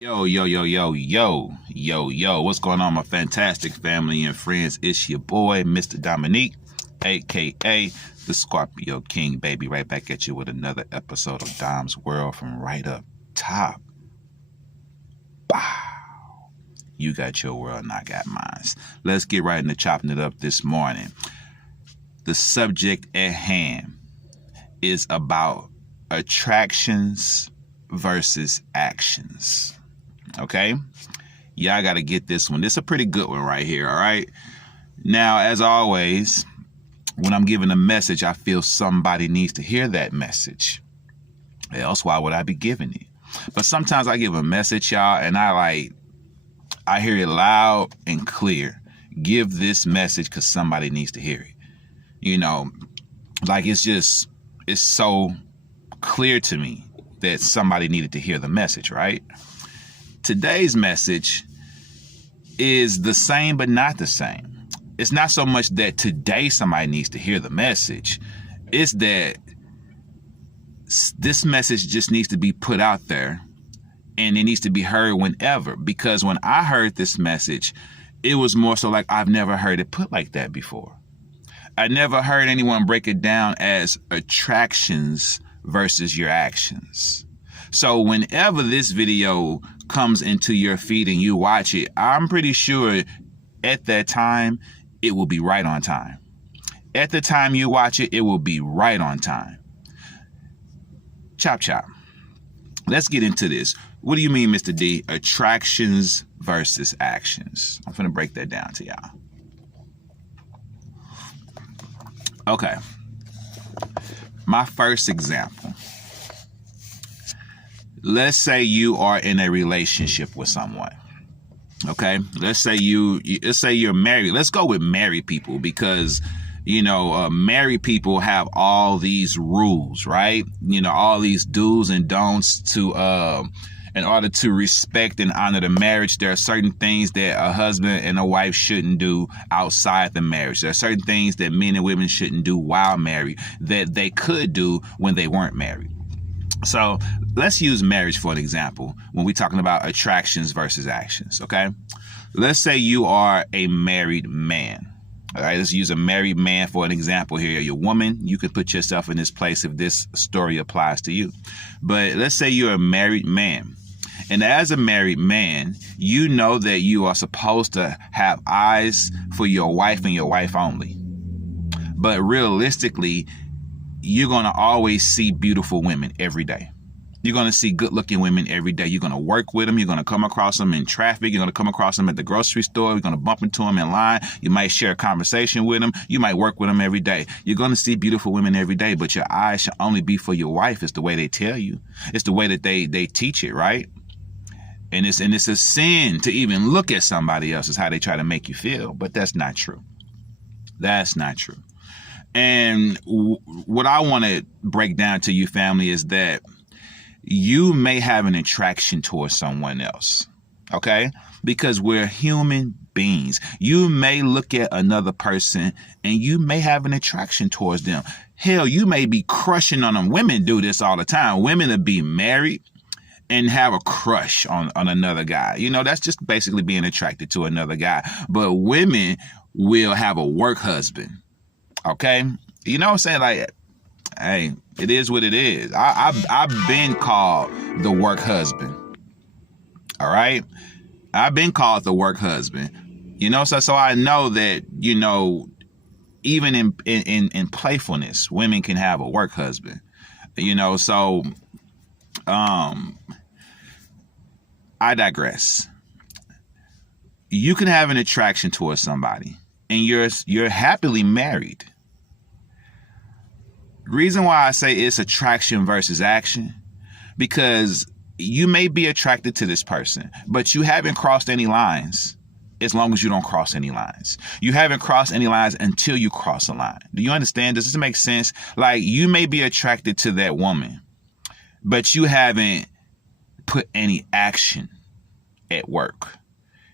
Yo, what's going on, my fantastic family and friends? It's your boy, Mr. Dominique, aka the Scorpio King, baby. Right back at you with another episode of Dom's World from right up top. Bow. You got your world and I got mine. Let's get right into chopping it up this morning. The subject at hand is about attractions versus actions. Okay, y'all got to get this one. This is a pretty good one right here. All right. Now, as always, when I'm giving a message, I feel somebody needs to hear that message. Else, why would I be giving it? But sometimes I give a message, y'all, and I hear it loud and clear. Give this message because somebody needs to hear it. It's so clear to me that somebody needed to hear the message, right? Today's message is the same, but not the same. It's not so much that today somebody needs to hear the message. It's that this message just needs to be put out there and it needs to be heard whenever. Because when I heard this message, it was more so like I've never heard it put like that before. I never heard anyone break it down as attractions versus your actions. So whenever this video comes into your feed and you watch it, I'm pretty sure at that time, it will be right on time. At the time you watch it, it will be right on time. Chop. Let's get into this. What do you mean, Mr. D? Attractions versus actions. I'm finna break that down to y'all. Okay. My first example. Let's say you are in a relationship with someone. Okay, let's say you're married. Let's go with married people because married people have all these rules, right? All these do's and don'ts to in order to respect and honor the marriage. There are certain things that a husband and a wife shouldn't do outside the marriage. There are certain things that men and women shouldn't do while married that they could do when they weren't married. So let's use marriage for an example when we're talking about attractions versus actions, okay? Let's say you are a married man. All right, let's use a married man for an example here. You're a woman. You can put yourself in this place if this story applies to you. But let's say you're a married man. And as a married man, you know that you are supposed to have eyes for your wife and your wife only. But realistically, you're going to always see beautiful women every day. You're going to see good looking women every day. You're going to work with them. You're going to come across them in traffic. You're going to come across them at the grocery store. You're going to bump into them in line. You might share a conversation with them. You might work with them every day. You're going to see beautiful women every day, but your eyes should only be for your wife. It's the way they tell you. It's the way that they teach it, right? And it's a sin to even look at somebody else is how they try to make you feel. But that's not true. That's not true. And what I want to break down to you, family, is that you may have an attraction towards someone else, okay? Because we're human beings. You may look at another person and you may have an attraction towards them. Hell, you may be crushing on them. Women do this all the time. Women will be married and have a crush on another guy. That's just basically being attracted to another guy. But women will have a work husband. Okay, you know what I'm saying? Like, hey, it is what it is. I've been called the work husband. All right, I've been called the work husband. So I know that even in playfulness, women can have a work husband. So I digress. You can have an attraction towards somebody, and you're happily married. Reason why I say it's attraction versus action, because you may be attracted to this person, but you haven't crossed any lines as long as you don't cross any lines. You haven't crossed any lines until you cross a line. Do you understand? Does this make sense? Like, you may be attracted to that woman, but you haven't put any action at work.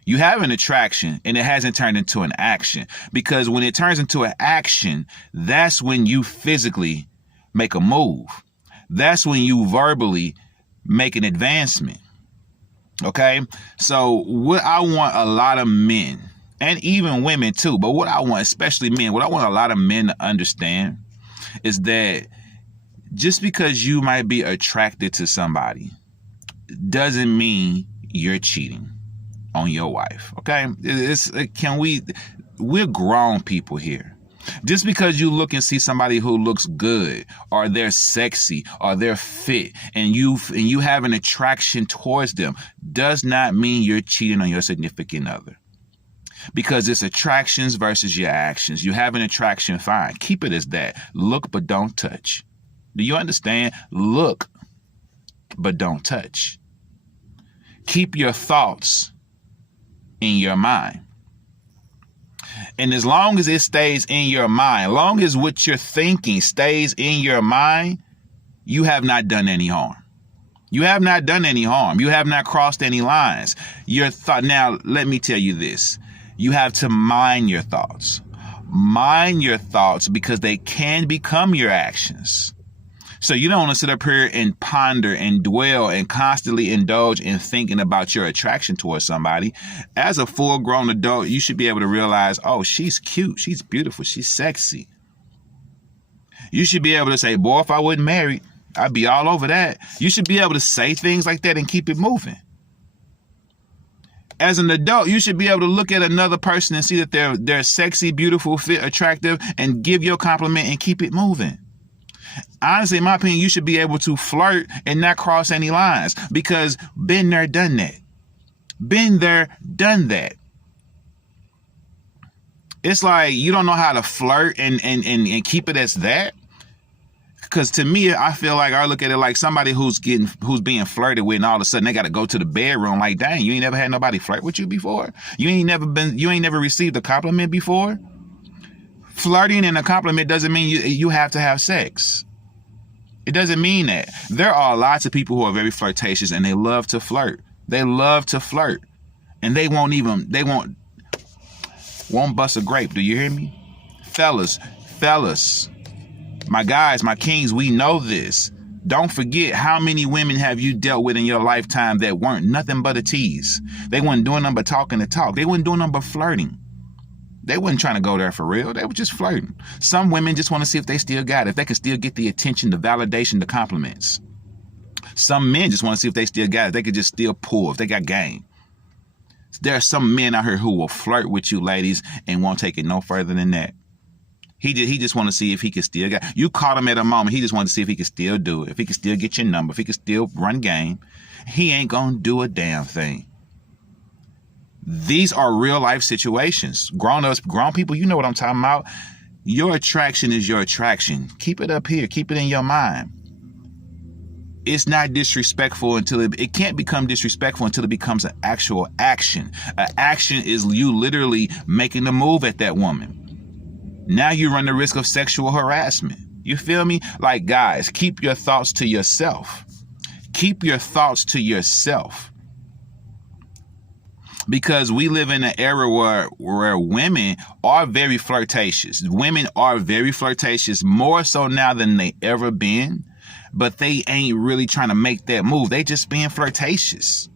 You have an attraction and it hasn't turned into an action, because when it turns into an action, that's when you physically make a move. That's when you verbally make an advancement. Okay? So what I want a lot of men, and even women too, but what I want, especially men, what I want a lot of men to understand is that just because you might be attracted to somebody doesn't mean you're cheating on your wife. Okay? We're grown people here. Just because you look and see somebody who looks good, or they're sexy, or they're fit, and you have an attraction towards them, does not mean you're cheating on your significant other. Because it's attractions versus your actions. You have an attraction, fine. Keep it as that. Look, but don't touch. Do you understand? Look, but don't touch. Keep your thoughts in your mind. And as long as it stays in your mind, long as what you're thinking stays in your mind, you have not done any harm. You have not done any harm. You have not crossed any lines. Now, let me tell you this. You have to mind your thoughts. Mind your thoughts, because they can become your actions. So you don't want to sit up here and ponder and dwell and constantly indulge in thinking about your attraction towards somebody. As a full-grown adult, you should be able to realize, oh, she's cute, she's beautiful, she's sexy. You should be able to say, boy, if I wasn't married, I'd be all over that. You should be able to say things like that and keep it moving. As an adult, you should be able to look at another person and see that they're sexy, beautiful, fit, attractive, and give your compliment and keep it moving. Honestly, in my opinion, you should be able to flirt and not cross any lines, because been there, done that. Been there, done that. It's like you don't know how to flirt and keep it as that. Because to me, I feel like I look at it like somebody who's being flirted with, and all of a sudden they got to go to the bedroom. Like, dang, you ain't never had nobody flirt with you before. You ain't never received a compliment before. Flirting and a compliment doesn't mean you have to have sex. It doesn't mean that. There are lots of people who are very flirtatious, and they love to flirt. They love to flirt, and they won't bust a grape. Do you hear me? Fellas, my guys, my kings, we know this. Don't forget, how many women have you dealt with in your lifetime that weren't nothing but a tease? They weren't doing nothing but talking the talk. They weren't doing nothing but flirting. They wasn't trying to go there for real. They were just flirting. Some women just want to see if they still got it, if they can still get the attention, the validation, the compliments. Some men just want to see if they still got it, if they could just still pull, if they got game. There are some men out here who will flirt with you, ladies, and won't take it no further than that. He just want to see if he can still get. You caught him at a moment. He just wanted to see if he could still do it, if he could still get your number, if he could still run game. He ain't gonna do a damn thing. These are real life situations. Grown people, you know what I'm talking about. Your attraction is your attraction. Keep it up here. Keep it in your mind. It's not disrespectful until it can't become disrespectful until it becomes an actual action. An action is you literally making the move at that woman. Now you run the risk of sexual harassment. You feel me? Like, guys, keep your thoughts to yourself. Keep your thoughts to yourself. Because we live in an era where women are very flirtatious. Women are very flirtatious, more so now than they ever been. But they ain't really trying to make that move. They just being flirtatious.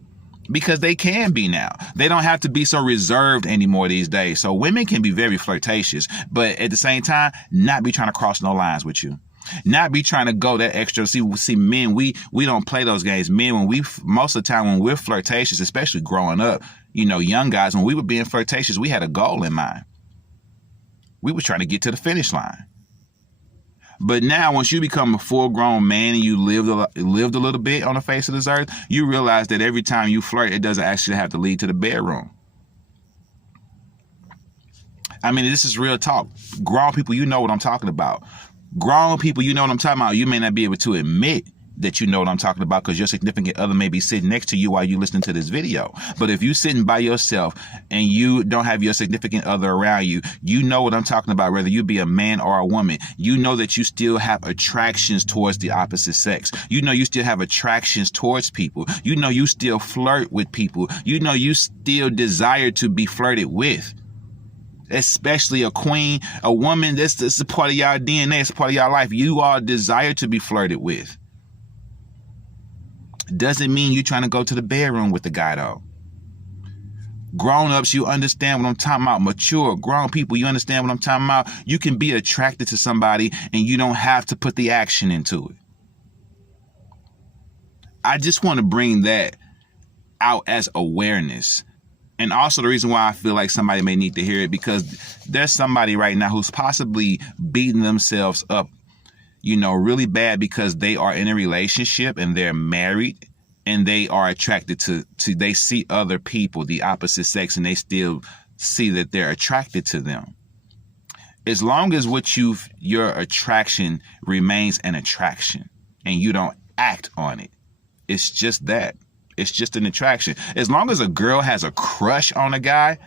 Because they can be now. They don't have to be so reserved anymore these days. So women can be very flirtatious, but at the same time, not be trying to cross no lines with you. Not be trying to go that extra. See, men, we don't play those games. Men, most of the time when we're flirtatious, especially growing up, young guys, when we were being flirtatious, we had a goal in mind. We were trying to get to the finish line. But now, once you become a full-grown man and you lived a little bit on the face of this earth, you realize that every time you flirt, it doesn't actually have to lead to the bedroom. I mean, this is real talk. Grown people, you know what I'm talking about. Grown people, you know what I'm talking about. You may not be able to admit that you know what I'm talking about because your significant other may be sitting next to you while you listening to this video. But if you sitting by yourself and you don't have your significant other around you, you know what I'm talking about, whether you be a man or a woman. You know that you still have attractions towards the opposite sex. You know you still have attractions towards people. You know you still flirt with people. You know you still desire to be flirted with. Especially a queen, a woman, that's a part of y'all DNA, it's a part of y'all life. You all desire to be flirted with. Doesn't mean you're trying to go to the bedroom with the guy, though. Grown-ups, you understand what I'm talking about. Mature, grown people, you understand what I'm talking about. You can be attracted to somebody and you don't have to put the action into it. I just want to bring that out as awareness. And also the reason why I feel like somebody may need to hear it, because there's somebody right now who's possibly beating themselves up, really bad because they are in a relationship and they're married and they are attracted to they see other people, the opposite sex, and they still see that they're attracted to them. As long as your attraction remains an attraction and you don't act on it, it's just that. It's just an attraction. As long as a girl has a crush on a guy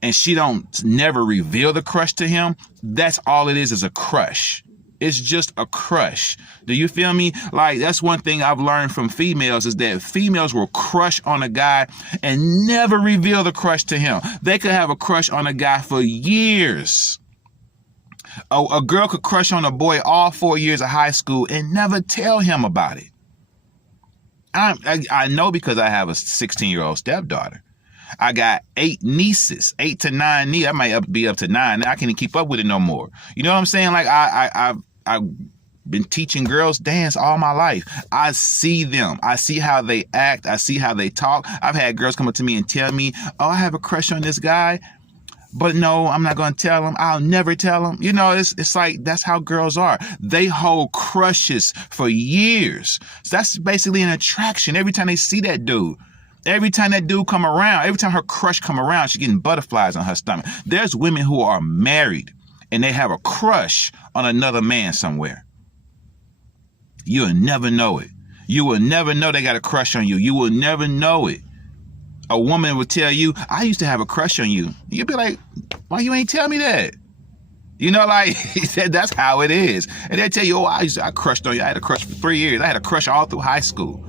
and she don't never reveal the crush to him, that's all it is a crush. It's just a crush. Do you feel me? Like, that's one thing I've learned from females is that females will crush on a guy and never reveal the crush to him. They could have a crush on a guy for years. A girl could crush on a boy all 4 years of high school and never tell him about it. I know because I have a 16-year-old stepdaughter. I got 8 nieces, 8 to 9 nieces. I might be up to 9. I can't keep up with it no more. You know what I'm saying? Like, I've been teaching girls dance all my life. I see them. I see how they act. I see how they talk. I've had girls come up to me and tell me, oh, I have a crush on this guy. But no, I'm not going to tell him. I'll never tell him. It's like, that's how girls are. They hold crushes for years. So that's basically an attraction. Every time they see that dude, every time that dude come around, every time her crush come around, she's getting butterflies on her stomach. There's women who are married and they have a crush on another man somewhere. You'll never know it. You will never know they got a crush on you. You will never know it. A woman would tell you, I used to have a crush on you. You'd be like, why you ain't tell me that? That's how it is. And they tell you, I crushed on you. I had a crush for 3 years. I had a crush all through high school.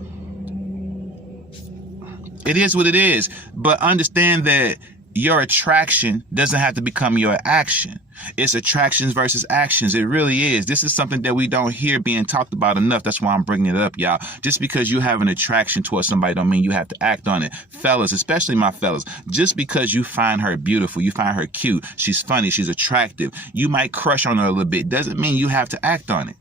It is what it is. But understand that your attraction doesn't have to become your action. It's attractions versus actions. It really is. This is something that we don't hear being talked about enough. That's why I'm bringing it up, y'all. Just because you have an attraction towards somebody don't mean you have to act on it. Fellas, especially my fellas, just because you find her beautiful, you find her cute, she's funny, she's attractive, you might crush on her a little bit, doesn't mean you have to act on it.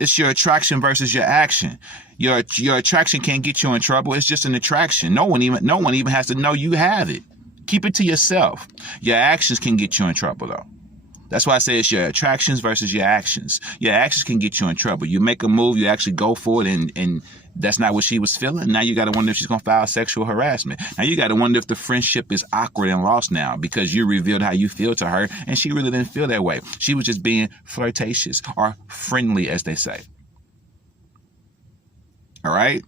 It's your attraction versus your action. Your attraction can't get you in trouble. It's just an attraction. No one even has to know you have it. Keep it to yourself. Your actions can get you in trouble, though. That's why I say it's your attractions versus your actions. Your actions can get you in trouble. You make a move, you actually go for it, and that's not what she was feeling. Now you got to wonder if she's going to file sexual harassment. Now you got to wonder if the friendship is awkward and lost now because you revealed how you feel to her, and she really didn't feel that way. She was just being flirtatious or friendly, as they say. All right?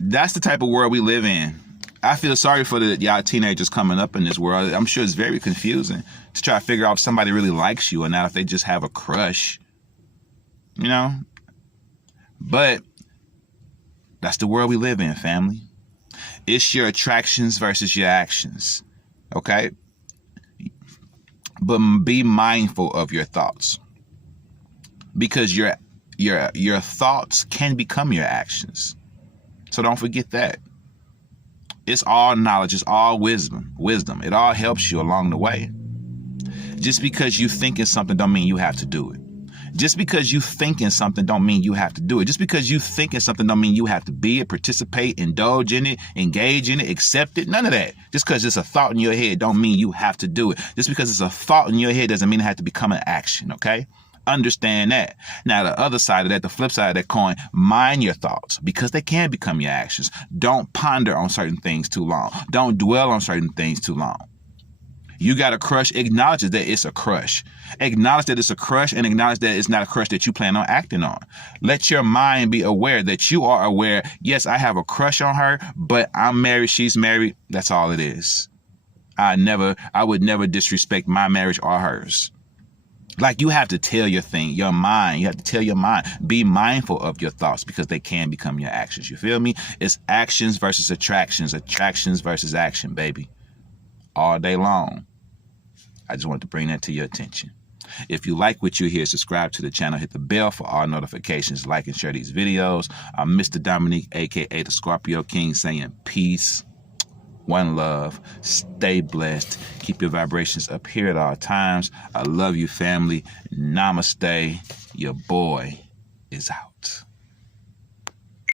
That's the type of world we live in. I feel sorry for y'all teenagers coming up in this world. I'm sure it's very confusing to try to figure out if somebody really likes you or not, if they just have a crush. But that's the world we live in, family. It's your attractions versus your actions. Okay? But be mindful of your thoughts. Because your thoughts can become your actions. So don't forget that. It's all knowledge. It's all wisdom. It all helps you along the way. Just because you thinking something don't mean you have to do it. Just because you thinking something don't mean you have to do it. Just because you thinking something don't mean you have to be it, participate, indulge in it, engage in it, accept it. None of that. Just because it's a thought in your head don't mean you have to do it. Just because it's a thought in your head doesn't mean it has to become an action, okay? Understand that. Now, the other side of that, the flip side of that coin, mind your thoughts because they can become your actions. Don't ponder on certain things too long. Don't dwell on certain things too long. You got a crush, acknowledge that it's a crush. Acknowledge that it's a crush and acknowledge that it's not a crush that you plan on acting on. Let your mind be aware that you are aware, yes, I have a crush on her, but I'm married, she's married. That's all it is. I would never disrespect my marriage or hers. Like, you have to tell your mind. You have to tell your mind. Be mindful of your thoughts because they can become your actions. You feel me? It's actions versus attractions. Attractions versus action, baby. All day long. I just wanted to bring that to your attention. If you like what you hear, subscribe to the channel, hit the bell for all notifications, like and share these videos. I'm Mr. Dominique, aka the Scorpio King, saying peace, one love, stay blessed, keep your vibrations up here at all times. I love you, family. Namaste. Your boy is out.